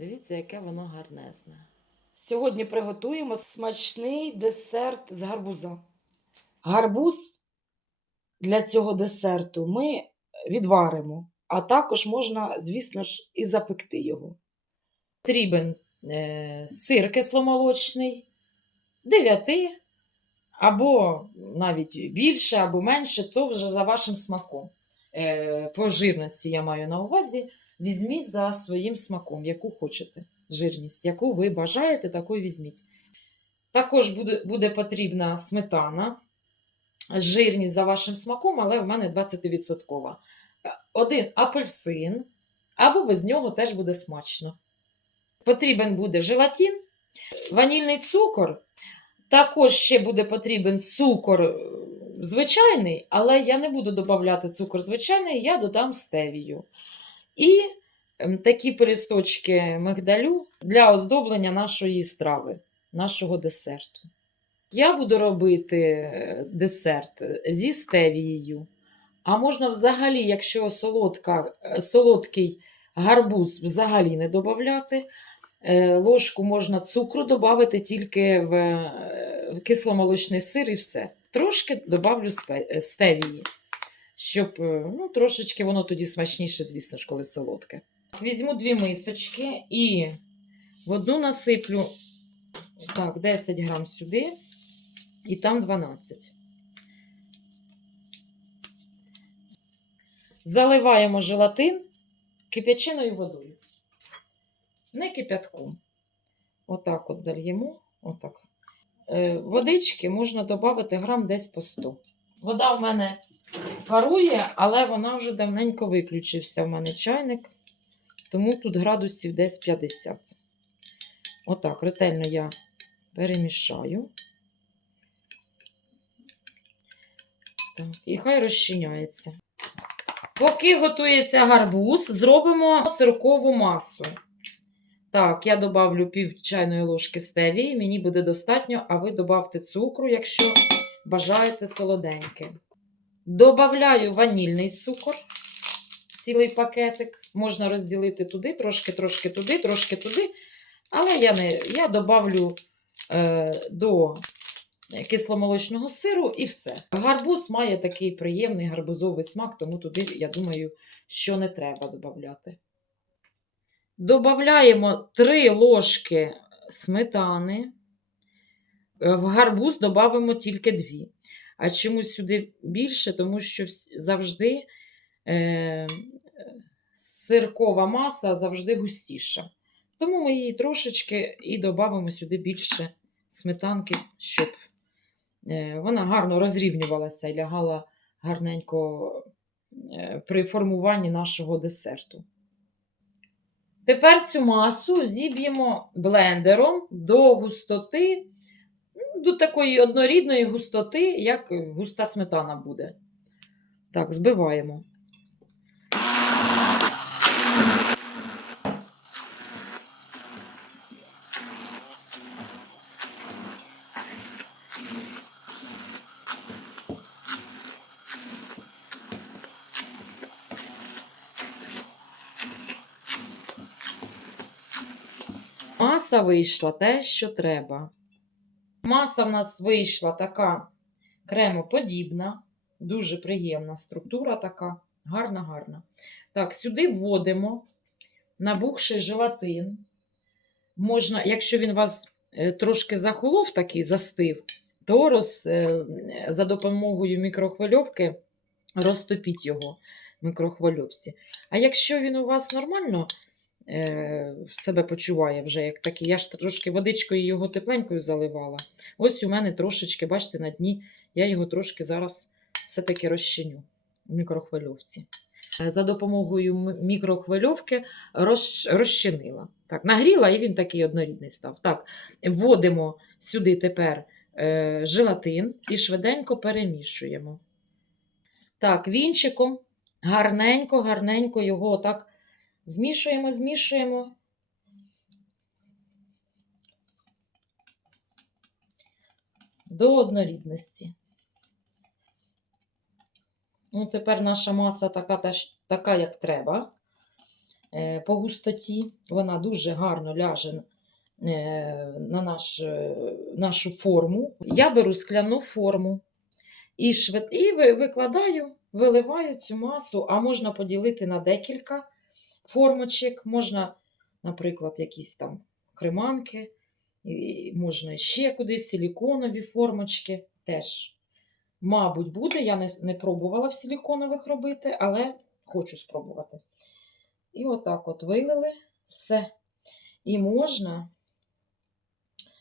Дивіться, яке воно гарнезне. Сьогодні приготуємо смачний десерт з гарбуза. Гарбуз для цього десерту ми відваримо, а також можна, звісно ж, і запекти його. Потрібен е, сир кисломолочний 9 або навіть більше, або менше, то вже за вашим смаком. Е, по жирності я маю на увазі. Візьміть за своїм смаком, яку хочете жирність, яку ви бажаєте, таку візьміть. Також буде, буде потрібна сметана, жирність за вашим смаком, але в мене 20%. Один апельсин, або без нього теж буде смачно. Потрібен буде желатин, ванільний цукор. Також ще буде потрібен цукор е, звичайний, але я не буду додавати цукор звичайний, я додам стевію. І такі пересточки мигдалю для оздоблення нашої страви, нашого десерту. Я буду робити е, десерт зі стевією. А можна взагалі, якщо солодка, е, солодкий гарбуз взагалі не додати, е, ложку можна цукру додати тільки в, е, кисломолочний сир і все. Трошки додавлю е, стевії, щоб е, ну, трошечки воно тоді смачніше, звісно ж, коли солодке. Візьму дві мисочки і в одну насиплю так, 10 грам сюди, і там 12. Заливаємо желатин кип'ячиною водою. Не кип'ятком. Отак от зальємо. Отак. Е, водички можна додати грам десь по 100. Вода в мене парує, але вона вже давненько виключився в мене чайник, тому тут градусів десь 50. Отак, ретельно я перемішаю. Так, і хай розчиняється. Поки готується гарбуз, зробимо сиркову масу. Так, я добавлю пів чайної ложки стевії, мені буде достатньо, а ви додавте цукру, якщо бажаєте солоденьке. Добавляю ванільний цукор, цілий пакетик. Можна розділити туди, трошки, трошки туди, трошки туди. Але я не я добавлю е, до кисломолочного сиру і все. Гарбуз має такий приємний гарбузовий смак, тому туди, я думаю, що не треба додати. Добавляємо 3 ложки сметани. Е, В гарбуз додамо тільки 2. А чомусь сюди більше, тому що завжди сиркова маса завжди густіша. Тому ми її трошечки і додамо сюди більше сметанки, щоб е, вона гарно розрівнювалася і лягала гарненько е, при формуванні нашого десерту. Тепер цю масу зіб'ємо блендером до густоти, ну, до такої однорідної густоти, як густа сметана буде. Так, збиваємо. Маса вийшла те, що треба. Маса в нас вийшла така кремоподібна, дуже приємна структура така, гарна, гарна. Так, сюди вводимо набухший желатин. Можна, якщо він у вас е, трошки захолов, такий застив, то роз, е, за допомогою мікрохвильовки розтопіть його в мікрохвильовці. А якщо він у вас нормально себе почуває вже як такий, я ж трошки водичкою його тепленькою заливала. Ось у мене трошечки, бачите, на дні я його трошки зараз все-таки розчиню в мікрохвильовці. Е, За допомогою мікрохвильовки розчинила. Так, нагріла, і він такий однорідний став. Так, вводимо сюди тепер е, желатин і швиденько перемішуємо. Так, вінчиком гарненько, гарненько його отак змішуємо, змішуємо. До однорідності. Ну, тепер наша маса така, та така як треба. е, по густоті. Вона дуже гарно ляже е, на наш, е, нашу форму. Я беру скляну форму і, швид... і викладаю, виливаю цю масу, а можна поділити на декілька формочок. Можна, наприклад, якісь там креманки, і можна ще кудись силіконові формочки теж. Мабуть, буде. Я не, не пробувала в силіконових робити, але хочу спробувати. І отак от вилили все. І можна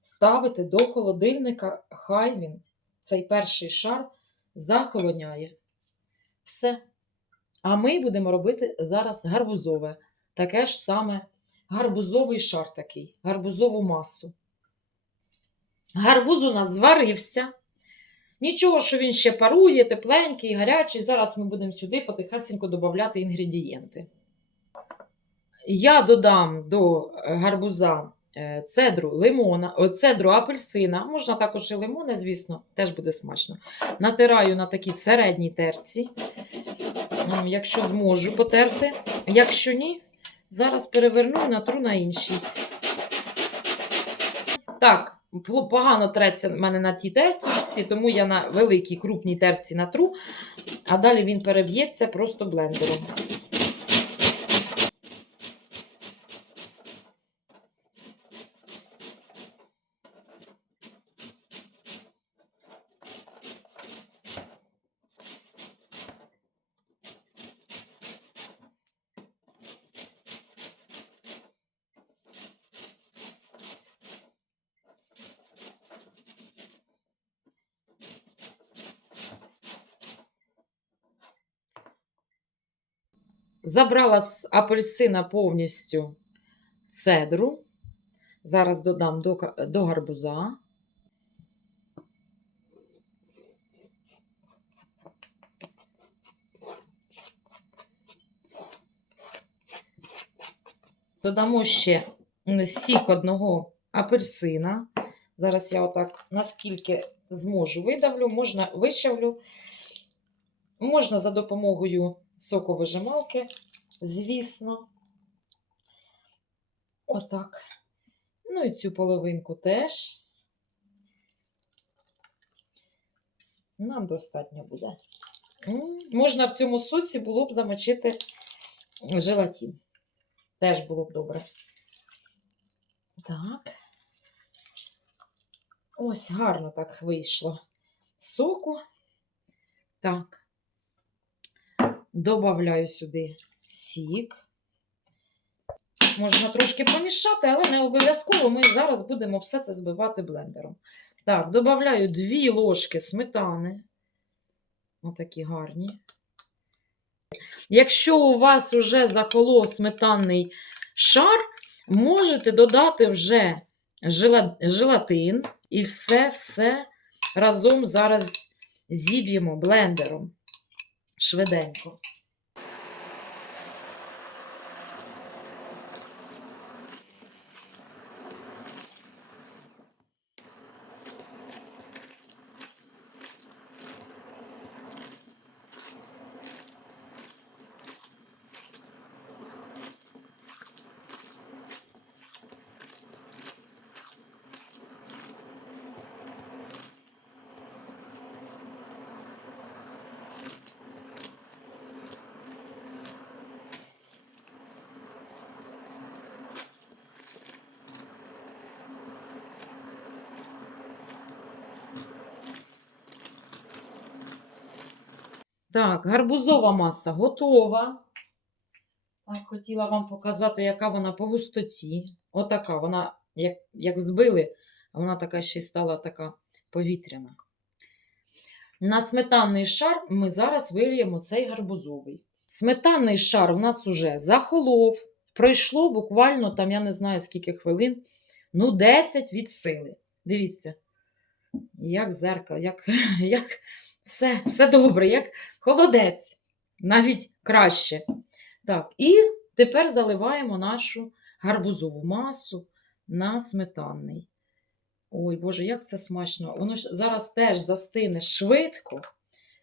ставити до холодильника, хай він, цей перший шар, захолоняє. Все. А ми будемо робити зараз гарбузове. Таке ж саме гарбузовий шар такий, гарбузову масу. Гарбуз у нас зварився. Нічого, що він ще парує, тепленький, гарячий. Зараз ми будемо сюди потихесенько додати інгредієнти. Я додам до е, гарбуза е, цедру лимона, цедру апельсина, можна також і лимони, звісно, теж буде смачно. Натираю на такій середній терці, якщо зможу потерти. Якщо ні, зараз переверну і натру на іншій. Так, погано треться в мене на тій терці, тому я на великій крупній терці натру, а далі він переб'ється просто блендером. Забрала з апельсина повністю цедру. Зараз додам до, до гарбуза. Додамо ще сік одного апельсина. Зараз я отак, наскільки зможу, видавлю, можна вичавлю. Можна за допомогою соковижималки, звісно. Отак. Ну і цю половинку теж. Нам достатньо буде. Можна в цьому соці було б замочити желатин. Теж було б добре. Так. Ось гарно так вийшло соку. Так. Добавляю сюди сік. Можна трошки помішати, але не обов'язково ми зараз будемо все це збивати блендером. Так, додаю 2 ложки сметани. Отакі гарні. Якщо у вас вже захолов сметанний шар, можете додати вже желатин і все-все разом зараз зіб'ємо блендером швиденько. Так, гарбузова маса готова. Так, хотіла вам показати, яка вона по густоті. Отака, вона, як, як взбили, вона така ще й стала така повітряна. На сметанний шар ми зараз виліємо цей гарбузовий. Сметанний шар у нас уже захолов. Пройшло буквально, там, я не знаю скільки хвилин, ну, 10 від сили. Дивіться, як зеркало, як, як все, все добре, як холодець, навіть краще. Так, і тепер заливаємо нашу гарбузову масу на сметанний. Ой, Боже, як це смачно! Воно ж зараз теж застине швидко.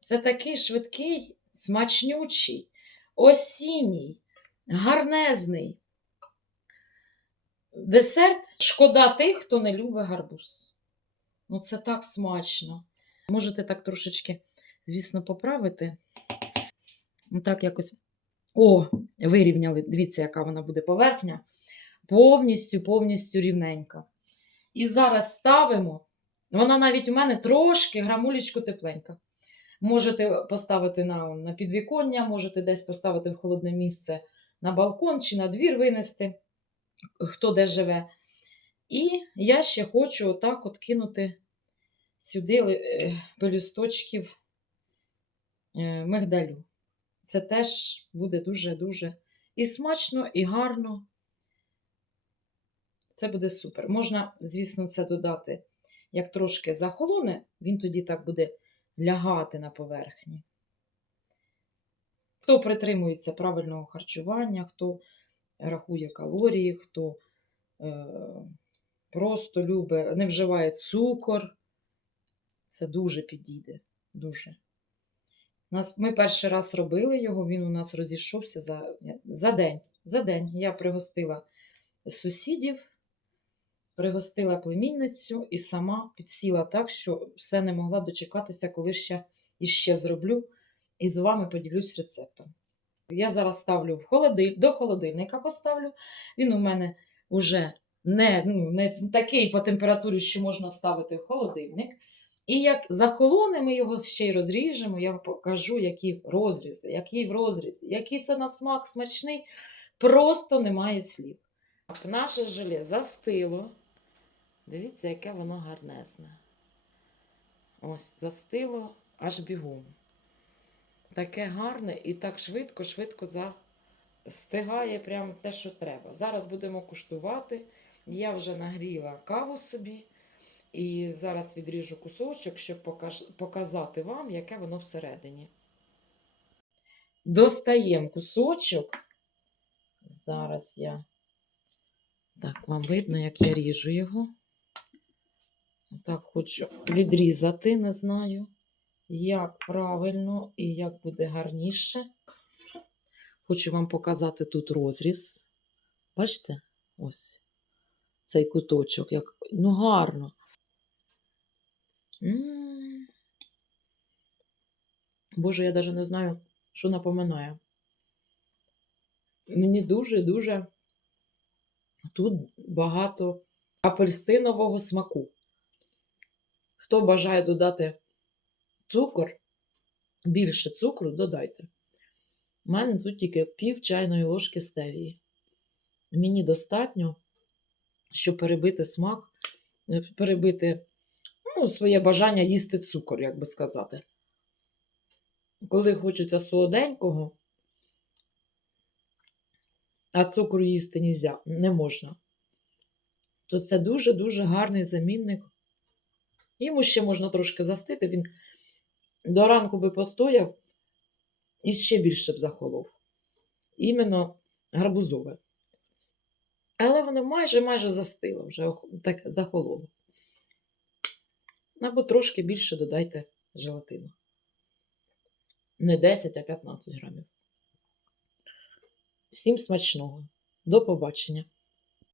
Це такий швидкий, смачнючий, осінній гарнезний десерт. Шкода тих, хто не любить гарбуз. Ну, це так смачно. Можете так трошечки, звісно, поправити. Ну, так якось. О, вирівняли. Дивіться, яка вона буде поверхня. Повністю, повністю рівненька. І зараз ставимо. Вона навіть у мене трошки грамулечку тепленька. Можете поставити на, на підвіконня, можете десь поставити в холодне місце на балкон чи на двір винести, хто де живе. І я ще хочу отак от кинути сюди е, пелюсточків е, мигдалю. Це теж буде дуже-дуже і смачно, і гарно. Це буде супер. Можна, звісно, це додати, як трошки захолоне, він тоді так буде лягати на поверхні. Хто притримується правильного харчування, хто рахує калорії, хто е, просто любить, не вживає цукор, це дуже підійде. Дуже. Нас, ми перший раз робили його, він у нас розійшовся за, за день. За день я пригостила сусідів, пригостила племінницю і сама підсіла так, що все не могла дочекатися, коли ще іще зроблю і з вами поділюсь рецептом. Я зараз ставлю в холодиль... до холодильника поставлю. Він у мене вже не, ну, не такий по температурі, що можна ставити в холодильник. І як захолоне, ми його ще й розріжемо, я вам покажу, які розрізи, який в розрізі, який це на смак смачний, просто немає слів. Наше желе застило. Дивіться, яке воно гарнезне. Ось, застило аж бігом. Таке гарне і так швидко-швидко застигає прямо те, що треба. Зараз будемо куштувати. Я вже нагріла каву собі. І зараз відріжу кусочок, щоб показати вам, яке воно всередині. Достаємо кусочок. Зараз я. Так, вам видно, як я ріжу його. Так, хочу відрізати, не знаю, як правильно і як буде гарніше. Хочу вам показати тут розріз. Бачите? Ось цей куточок. Як... Ну, гарно. Боже, я навіть не знаю, що напоминає. Мені дуже-дуже тут багато апельсинового смаку. Хто бажає додати цукор, більше цукру додайте. У мене тут тільки пів чайної ложки стевії. Мені достатньо, щоб перебити смак, е, перебити ну, своє бажання їсти цукор, як би сказати. Коли хочеться солоденького, а цукру їсти нельзя, не можна, то це дуже-дуже гарний замінник. Йому ще можна трошки застити, він до ранку би постояв і ще більше б захолов. Іменно гарбузове. Але воно майже-майже застило, вже так захололо. Або трошки більше додайте желатину. Не 10, а 15 грамів. Всім смачного. До побачення!